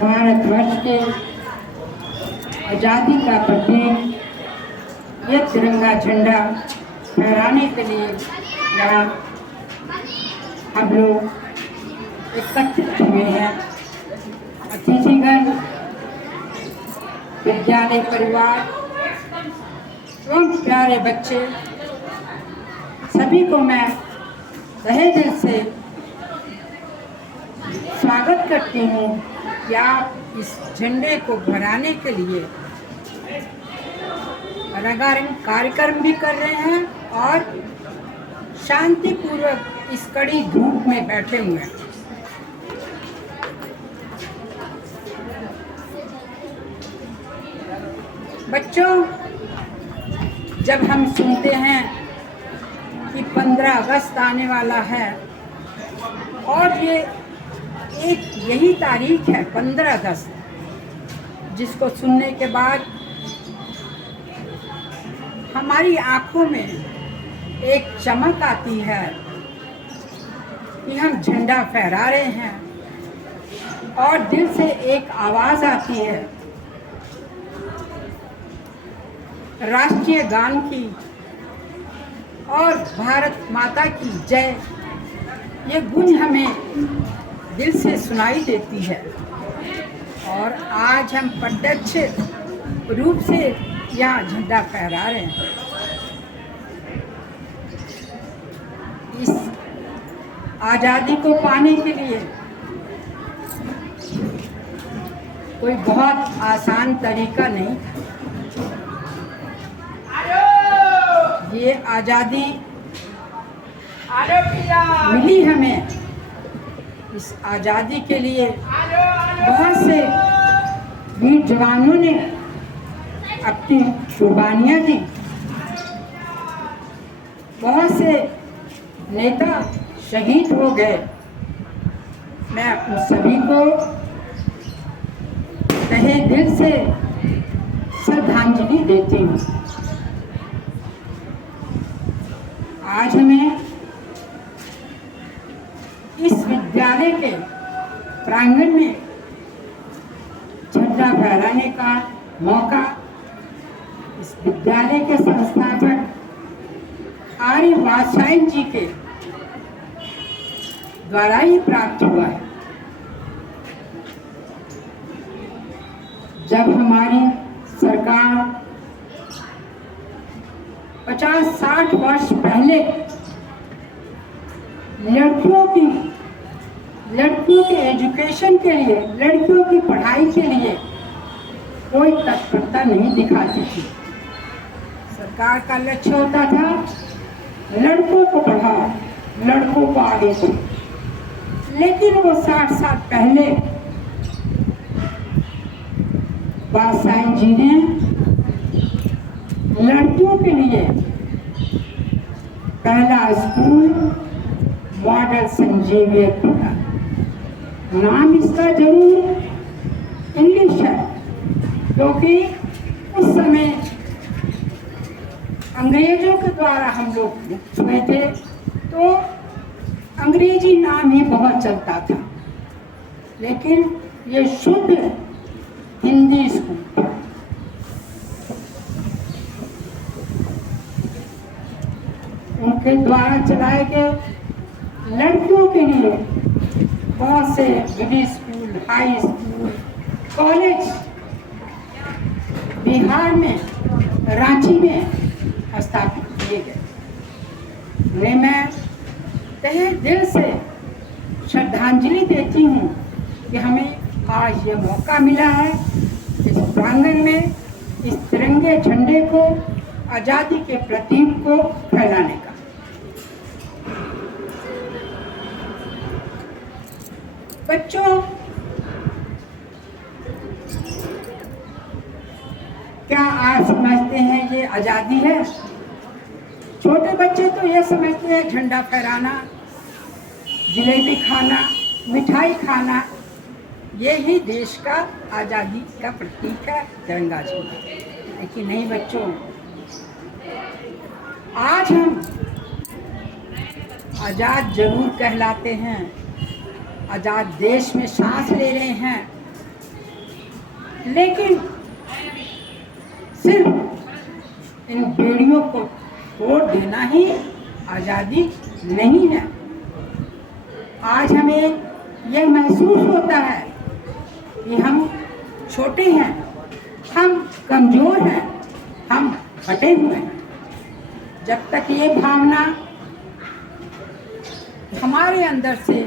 भारतवर्ष के आज़ादी का प्रतीक ये तिरंगा झंडा फहराने के लिए यहाँ हम लोग एकत्रित हुए हैं। अतिथिगण, विद्यालय परिवार एवं प्यारे बच्चे, सभी को मैं तहे दिल से स्वागत करती हूँ कि आप इस झंडे को फहराने के लिए रंगारंग कार्यक्रम भी कर रहे हैं और शांतिपूर्वक इस कड़ी धूप में बैठे हुए हैं। बच्चों, जब हम सुनते हैं कि 15 अगस्त आने वाला है और ये एक यही तारीख है 15 अगस्त, जिसको सुनने के बाद हमारी आंखों में एक चमक आती है कि हम झंडा फहरा रहे हैं और दिल से एक आवाज़ आती है राष्ट्रीय गान की और भारत माता की जय। ये गूंज हमें दिल से सुनाई देती है और आज हम प्रत्यक्ष रूप से यहाँ झंडा फहरा रहे हैं। इस आज़ादी को पाने के लिए कोई बहुत आसान तरीका नहीं। ये आज़ादी मिली हमें, इस आज़ादी के लिए बहुत से वीर जवानों ने अपनी कुर्बानियाँ दी, बहुत से नेता शहीद हो गए। मैं उन सभी को तहे दिल से श्रद्धांजलि देती हूँ। आज हमें इस विद्यालय के प्रांगण में झंडा फहराने का मौका इस विद्यालय के संस्थापक आर्य वात्स्यायन जी के द्वारा ही प्राप्त हुआ है। जब हमारी सरकार 50-60 वर्ष पहले लड़कियों के एजुकेशन के लिए, लड़कियों की पढ़ाई के लिए कोई तत्परता नहीं दिखाती थी। सरकार का लक्ष्य होता था लड़कों को पढ़ाओ, लड़कों को आगे बढ़ो। लेकिन वो 60 साल पहले वात्स्यायन जी ने लड़कियों के लिए पहला स्कूल मॉडल सेंट जेवियर खोला। नाम इसका जरूर इंग्लिश है, क्योंकि उस समय अंग्रेजों के द्वारा हम लोग मुक्त हुए थे, तो अंग्रेजी नाम ही बहुत चलता था। लेकिन ये शुद्ध हिंदी स्कूल था। उनके द्वारा चलाए गए लड़कियों के लिए बहुत से middle school, high school, college Bihar में, रांची में स्थापित किए गए। उन्हें मैं तहे दिल से श्रद्धांजलि देती हूँ कि हमें आज ये मौका मिला है इस प्रांगण में इस तिरंगे झंडे को, आज़ादी के प्रतीक को फैलाने का। बच्चों, क्या आप समझते हैं ये आज़ादी है? छोटे बच्चे तो ये समझते हैं झंडा फहराना, जलेबी खाना, मिठाई खाना, ये ही देश का आज़ादी का प्रतीक है तिरंगा झंडा। लेकिन नहीं बच्चों, आज हम आज़ाद जरूर कहलाते हैं, आज़ाद देश में सांस ले रहे हैं, लेकिन सिर्फ इन बेड़ियों को तोड़ देना ही आज़ादी नहीं है। आज हमें यह महसूस होता है कि हम छोटे हैं, हम कमज़ोर हैं, हम फटे हुए हैं। जब तक ये भावना हमारे अंदर से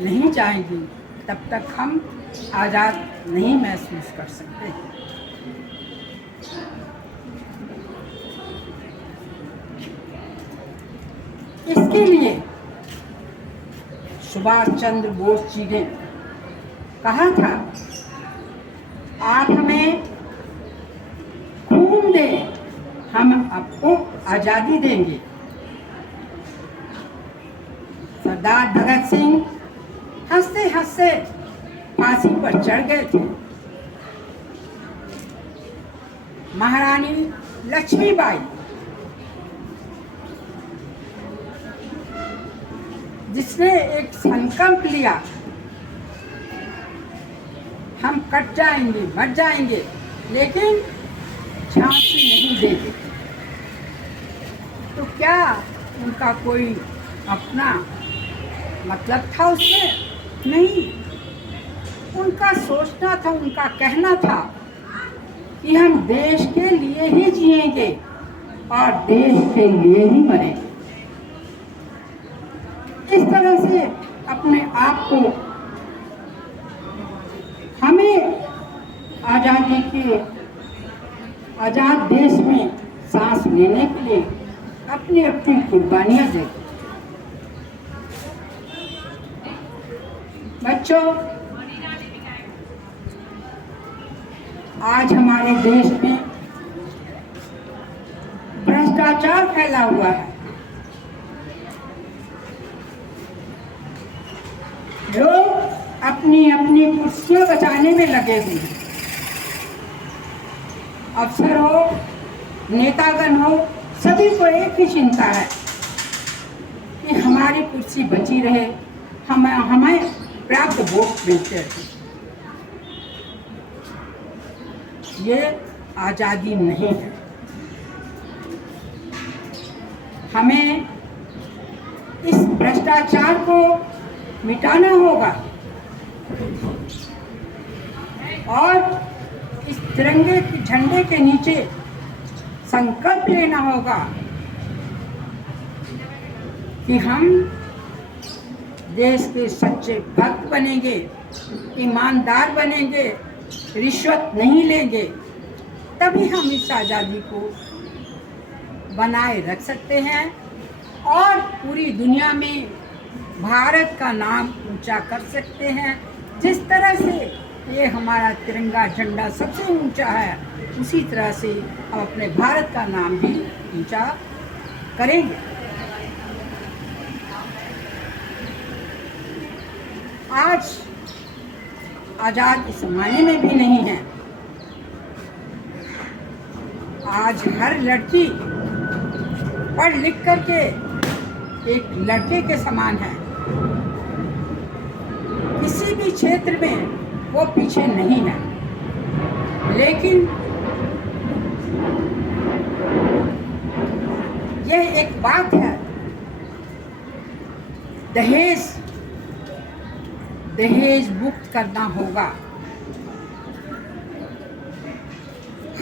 नहीं जाएगी तब तक हम आज़ाद नहीं महसूस कर सकते। इसके लिए सुभाष चंद्र बोस जी ने कहा था, आप हमें खून दें, हम आपको आज़ादी देंगे। सरदार भगत सिंह हंसते हंसते फांसी पर चढ़ गए थे। महारानी लक्ष्मीबाई जिसने एक संकल्प लिया, हम कट जाएंगे, मर जाएंगे, लेकिन झांसी नहीं देंगे, तो क्या उनका कोई अपना मतलब था उसमें? नहीं, उनका सोचना था, उनका कहना था कि हम देश के लिए ही जिएंगे और देश के लिए ही मरेंगे। इस तरह से अपने आप को हमें आज़ादी के आज़ाद देश में सांस लेने के लिए अपनी अपनी कुर्बानियां दी। बच्चों, आज हमारे देश में भ्रष्टाचार फैला हुआ है। लोग अपनी अपनी कुर्सियां बचाने में लगे हुए हैं। अफसर हो, नेतागण हो, सभी को एक ही चिंता है कि हमारी कुर्सी बची रहे, हमें प्राप्त वोट मिलते रहे। ये आज़ादी नहीं है। हमें इस भ्रष्टाचार को मिटाना होगा और इस तिरंगे के झंडे के नीचे संकल्प लेना होगा कि हम देश के सच्चे भक्त बनेंगे, ईमानदार बनेंगे, रिश्वत नहीं लेंगे, तभी हम इस आज़ादी को बनाए रख सकते हैं और पूरी दुनिया में भारत का नाम ऊंचा कर सकते हैं। जिस तरह से ये हमारा तिरंगा झंडा सबसे ऊंचा है, उसी तरह से हम अपने भारत का नाम भी ऊंचा करेंगे। आज आज़ाद इस ज़माने में भी नहीं है। आज हर लड़की पढ़ लिख करके एक लड़के के समान है। किसी भी क्षेत्र में वो पीछे नहीं है। लेकिन यह एक बात है, दहेज मुक्त करना होगा।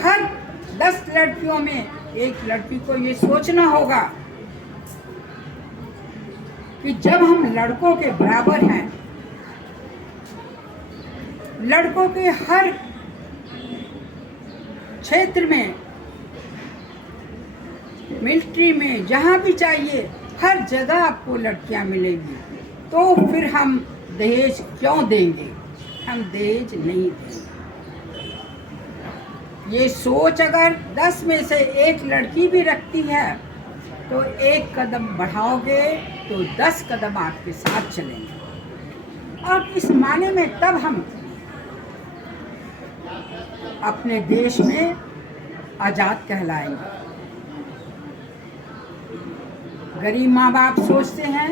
हर 10 लड़कियों में एक लड़की को ये सोचना होगा कि जब हम लड़कों के बराबर हैं, लड़कों के हर क्षेत्र में, मिलिट्री में, जहाँ भी चाहिए हर जगह आपको लड़कियाँ मिलेंगी, तो फिर हम दहेज क्यों देंगे? हम दहेज नहीं देंगे। ये सोच अगर 10 में से एक लड़की भी रखती है तो एक कदम बढ़ाओगे तो 10 कदम आपके साथ चलेंगे। और इस माने में तब हम अपने देश में आज़ाद कहलाएंगे। गरीब माँ बाप सोचते हैं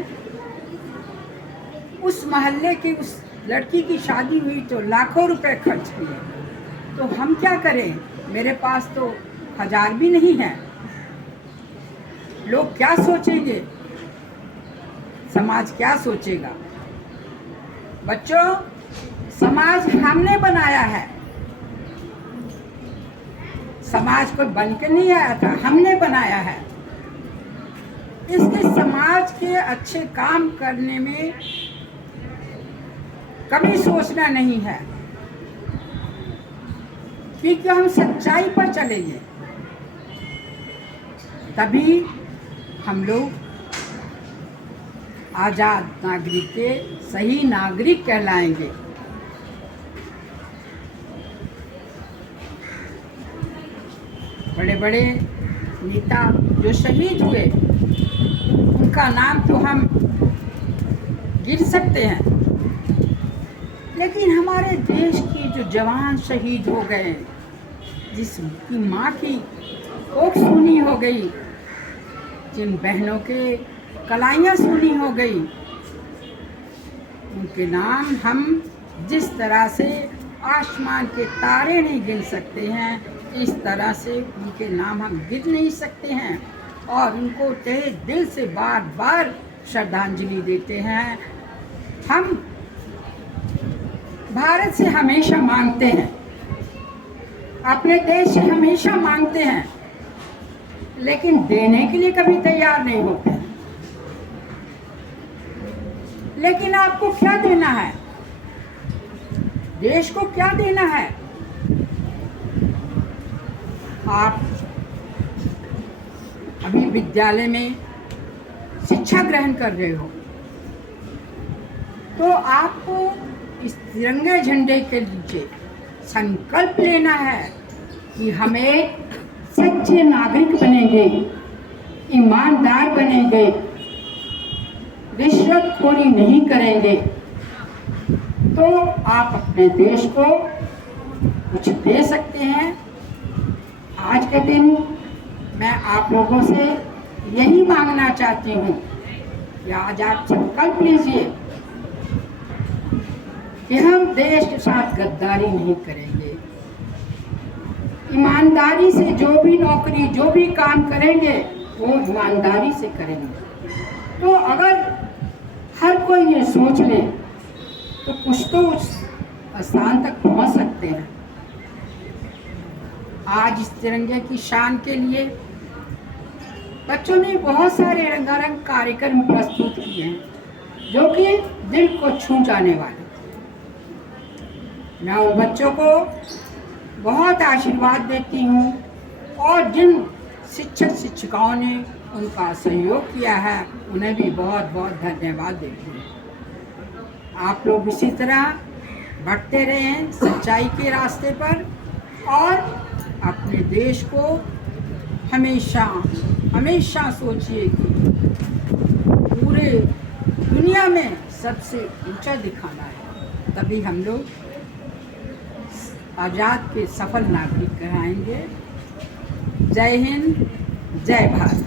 उस मोहल्ले की उस लड़की की शादी हुई तो लाखों रुपए खर्च किए, तो हम क्या करें? मेरे पास तो 1000 भी नहीं है। लोग क्या सोचेंगे? समाज क्या सोचेगा? बच्चों, समाज हमने बनाया है। समाज कोई बन के नहीं आया था, हमने बनाया है। इसके समाज के अच्छे काम करने में कभी सोचना नहीं है, क्योंकि हम सच्चाई पर चलेंगे तभी हम लोग आजाद नागरिक के सही नागरिक कहलाएंगे। बड़े बड़े नेता जो शहीद हुए, उनका नाम तो हम गिन सकते हैं, लेकिन हमारे देश की जो जवान शहीद हो गए, जिसकी माँ की कोख सूनी हो गई, जिन बहनों के कलाइयाँ सूनी हो गई, उनके नाम हम जिस तरह से आसमान के तारे नहीं गिन सकते हैं, इस तरह से उनके नाम हम गिन नहीं सकते हैं। और उनको तहे दिल से बार बार श्रद्धांजलि देते हैं। हम भारत से हमेशा मांगते हैं, अपने देश से हमेशा मांगते हैं, लेकिन देने के लिए कभी तैयार नहीं होते हैं। लेकिन आपको क्या देना है? देश को क्या देना है? आप अभी विद्यालय में शिक्षा ग्रहण कर रहे हो, तो आपको इस तिरंगे झंडे के नीचे संकल्प लेना है कि हमें सच्चे नागरिक बनेंगे, ईमानदार बनेंगे, रिश्वतखोरी नहीं करेंगे, तो आप अपने देश को कुछ दे सकते हैं। आज के दिन मैं आप लोगों से यही मांगना चाहती हूँ कि आज आप संकल्प लीजिए कि हम देश के साथ गद्दारी नहीं करेंगे। ईमानदारी से जो भी नौकरी, जो भी काम करेंगे, वो ईमानदारी से करेंगे। तो अगर हर कोई ये सोच ले तो कुछ तो उस स्थान तक पहुंच सकते हैं। आज इस तिरंगे की शान के लिए बच्चों ने बहुत सारे रंगारंग कार्यक्रम प्रस्तुत किए हैं, जो कि दिल को छू जाने वाले। मैं उन बच्चों को बहुत आशीर्वाद देती हूँ, और जिन शिक्षक शिक्षिकाओं ने उनका सहयोग किया है, उन्हें भी बहुत बहुत धन्यवाद देती हूँ। आप लोग इसी तरह बढ़ते रहें सच्चाई के रास्ते पर, और अपने देश को हमेशा हमेशा सोचिए कि पूरे दुनिया में सबसे ऊंचा दिखाना है, तभी हम लोग आज़ाद के सफल नागरिक कहलाएंगे। जय हिंद, जय भारत।